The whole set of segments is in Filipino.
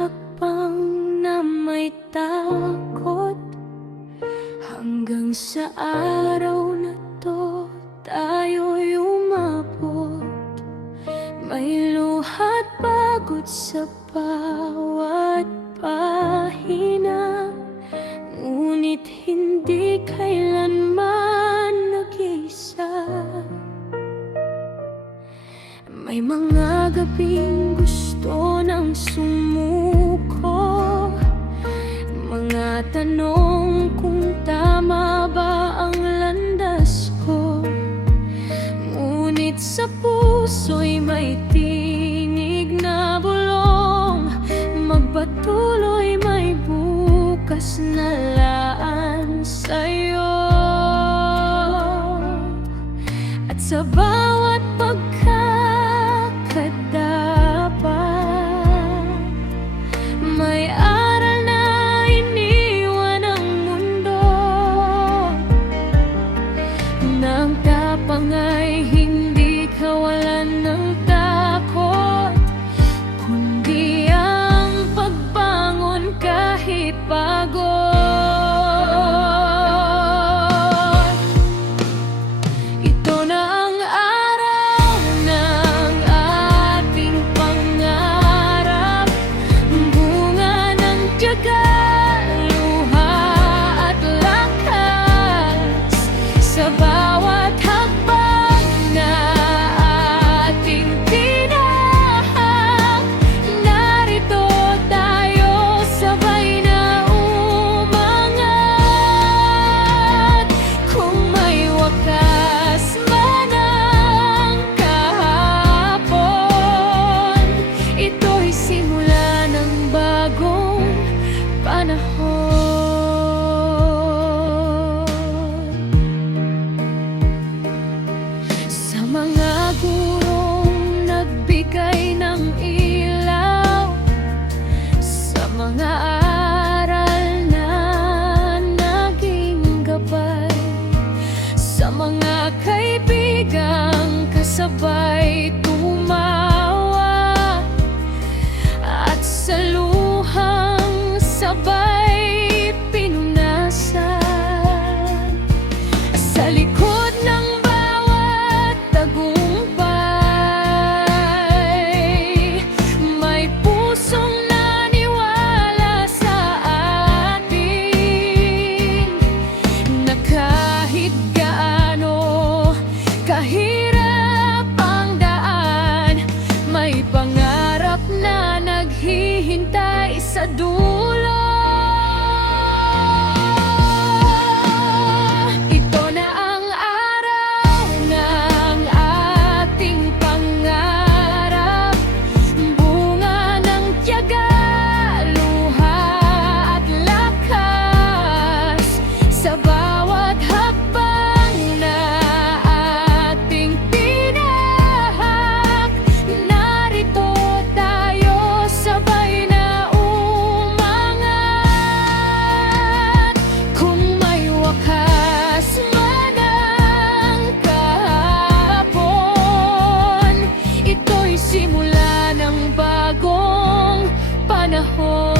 hakbang na may takot, hanggang sa araw na to tayo'y umabot. May luha't pagod sa bawat pahina, ngunit hindi kailanman nag-iisa. May mga gabing gusto nang sumuko, mga tanong kung tama ba ang landas ko. Ngunit sa puso'y may tinig na bulong, magpatuloy, may bukas na laan sa'yo. At sa bawat may aral na iniwan ang mundo, ng tapang ay hindi kawalan ng takot, kundi ang pagbangon kahit pagod. Ito na ang araw ng ating pangarap, bunga ng tiyaga, luha at lakas. Sa bawat hakbang na ating tinahak, narito tayo sabay na umangat. Kung may wakas man ang kahapon, ito'y simula ng bagong panahon. Sa mga gurong nagbigay ng ilaw, sa mga aral na naging gabay, sa mga kaibigang kasabay tumawa, at sa luhang sabay pinunasan. Sa likod ng bawat tagumpay, may pusong naniwala sa atin, na kahit gaano kahirap ang daan, may pangarap na naghihintay sa dulo. Ito na ang araw ng ating pangarap, bunga ng tiyaga, luha at lakas. Sa bawat hakbang na ating tinahak, narito tayo sabay na umangat. Kung may wakas man ang kahapon, ito'y simula ng bagong panahon.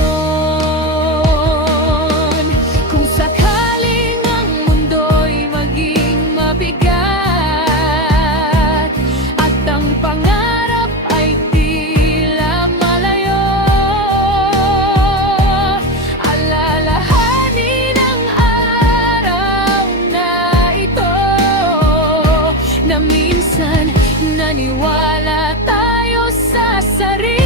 Kung sakaling ang mundo'y maging mabigat, at ang pangarap ay tila malayo, alalahanin ang araw na ito, na minsan naniwala tayo sa sarili.